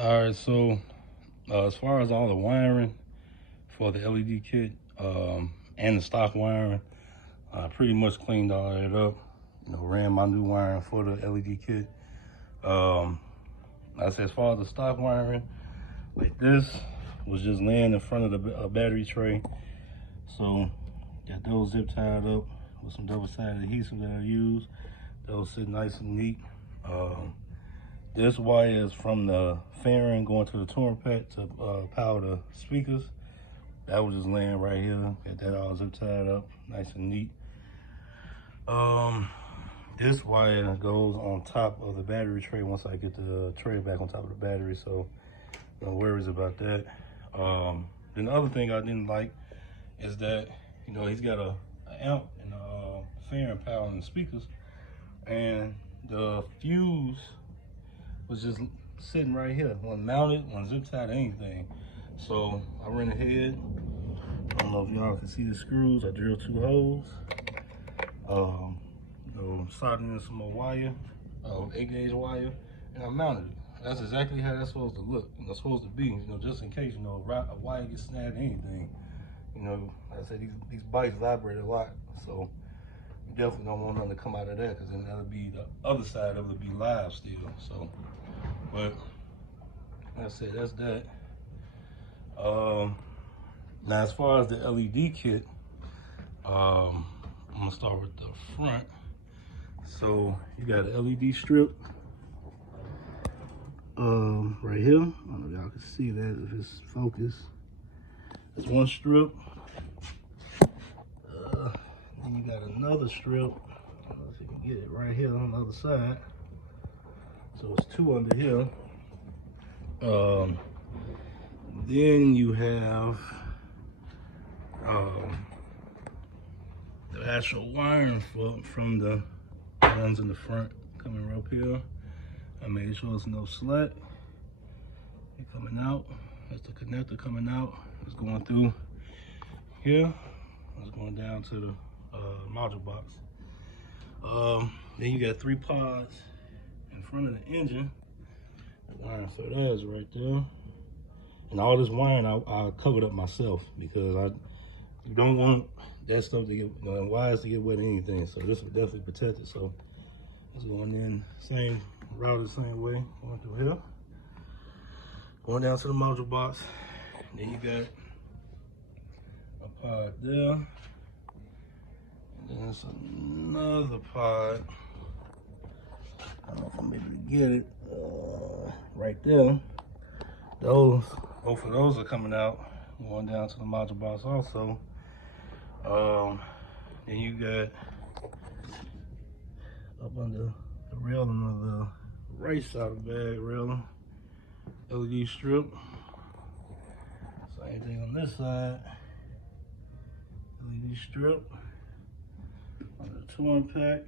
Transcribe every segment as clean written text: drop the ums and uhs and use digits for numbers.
All right, so as far as all the wiring for the LED kit and the stock wiring, I pretty much cleaned all that up. Ran my new wiring for the LED kit. I said, as far as the stock wiring, like this was just laying in front of the battery tray. So got those zip tied up with some double-sided adhesive that I use. Those sit nice and neat. This wire is from the fairing going to the touring pack to power the speakers. That was just laying right here. Got that all zip tied up, nice and neat. This wire goes on top of the battery tray once I get the tray back on top of the battery, so no worries about that. Then the other thing I didn't like is that, he's got an amp and a fairing powering the speakers, and the fuse was just sitting right here. One mounted, one zip tied, anything. So I ran ahead. I don't know if y'all can see the screws. I drilled 2 holes. Soldered in some more wire, 8-gauge wire, and I mounted it. That's exactly how that's supposed to look. It's supposed to be, just in case, a wire gets snagged, anything. Like I said, these bikes vibrate a lot, so you definitely don't want nothing to come out of that, because then that'll be the other side of it be live still. So, but like I said, that's that. Now as far as the LED kit, I'm gonna start with the front. So you got an LED strip right here. I don't know if y'all can see that if it's focused. That's one strip. Then you got another strip. I don't know if you can get it right here on the other side. So it's 2 under here. Then you have the actual wiring from the ones in the front coming right up here. I made sure there's no slack. They're coming out. That's the connector coming out. It's going through here. It's going down to the module box. Then you got 3 pods in front of the engine. The wiring for that is right there. And all this wiring I covered up myself, because you don't want that stuff to get, wires to get wet or anything. So this will definitely protect it. So it's going in same route, the same way, going through here, going down to the module box. Then you got a pod there, and then there's another pod. I don't know if I'm able to get it right there. Both of those are coming out, going down to the module box also. Then you got up under the railing of the right side of the bag railing, LED strip. Same thing on this side, LED strip. Under the touring pack,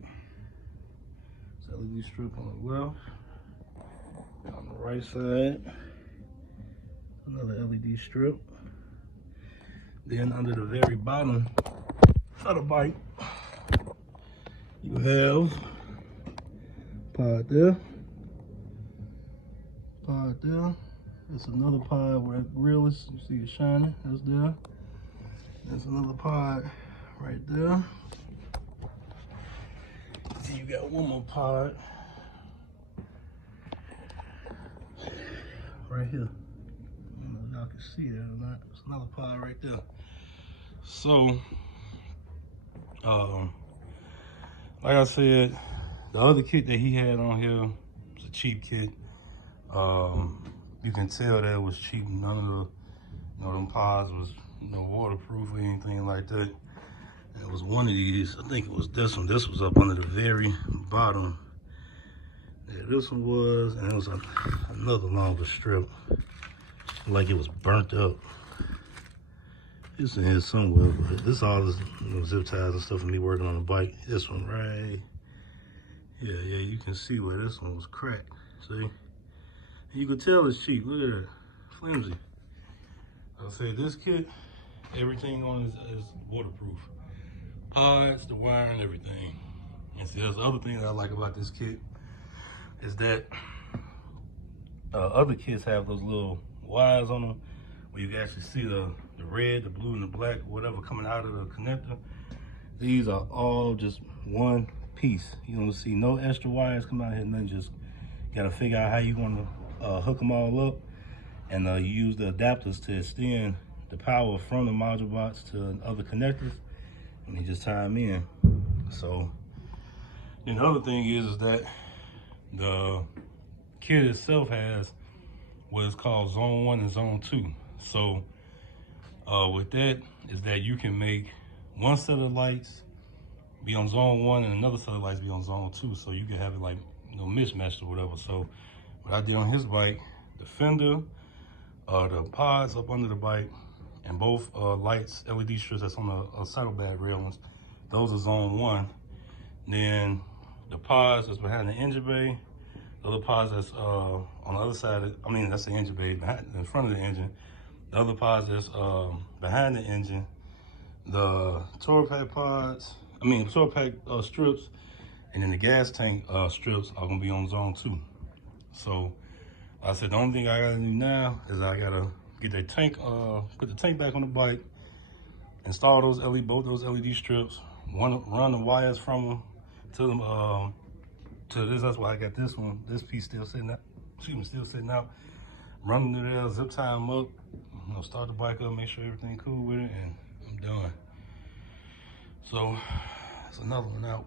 it's LED strip on the left. On the right side, another LED strip. Then under the very bottom of the bike, you have pod there, pod there. There's another pod where that grill is. You see it shining. That's there. There's another pod right there. See, you got one more pod right here. I don't know if y'all can see that or not. There's another pod right there. So, like I said, the other kit that he had on here was a cheap kit. You can tell that it was cheap. None of the, them pods was, waterproof or anything like that. And it was one of these. I think it was this one. This was up under the very bottom. Yeah, this one was, and it was another longer strip. Like it was burnt up. It's in here somewhere, but this all is zip ties and stuff for me working on the bike. This one right, yeah, you can see where this one was cracked. See, and you can tell it's cheap. Look at that, flimsy. I said this kit, everything on it is waterproof. Pods, the wiring, everything. And see, that's the other thing that I like about this kit is that other kits have those little wires on them where you can actually see the red, the blue, and the black, whatever coming out of the connector. These are all just one piece. You don't see no extra wires come out here, nothing. Just gotta figure out how you want to hook them all up, and you use the adapters to extend the power from the module box to other connectors, and you just tie them in. So then the other thing is that the kit itself has what is called zone 1 and zone 2. So with that is that you can make one set of lights be on zone 1 and another set of lights be on zone 2. So you can have it like, you know, mismatched or whatever. So what I did on his bike, the fender, the pods up under the bike, and both lights, LED strips that's on the saddlebag railings, those are zone 1. Then the pods that's behind the engine bay, the other pods that's on the other side I mean, that's the engine bay, in front of the engine. The other pods that's behind the engine, the torque pack pods, torque pack strips, and then the gas tank strips are gonna be on zone 2. So I said the only thing I gotta do now is I gotta get that tank, put the tank back on the bike, install those both those LED strips, run the wires from them to them to this. That's why I got this one. This piece still sitting out. Excuse me, still sitting out. Run them to there, zip tie them up. You know, start the bike up, make sure everything cool with it, and I'm done. So that's another one out.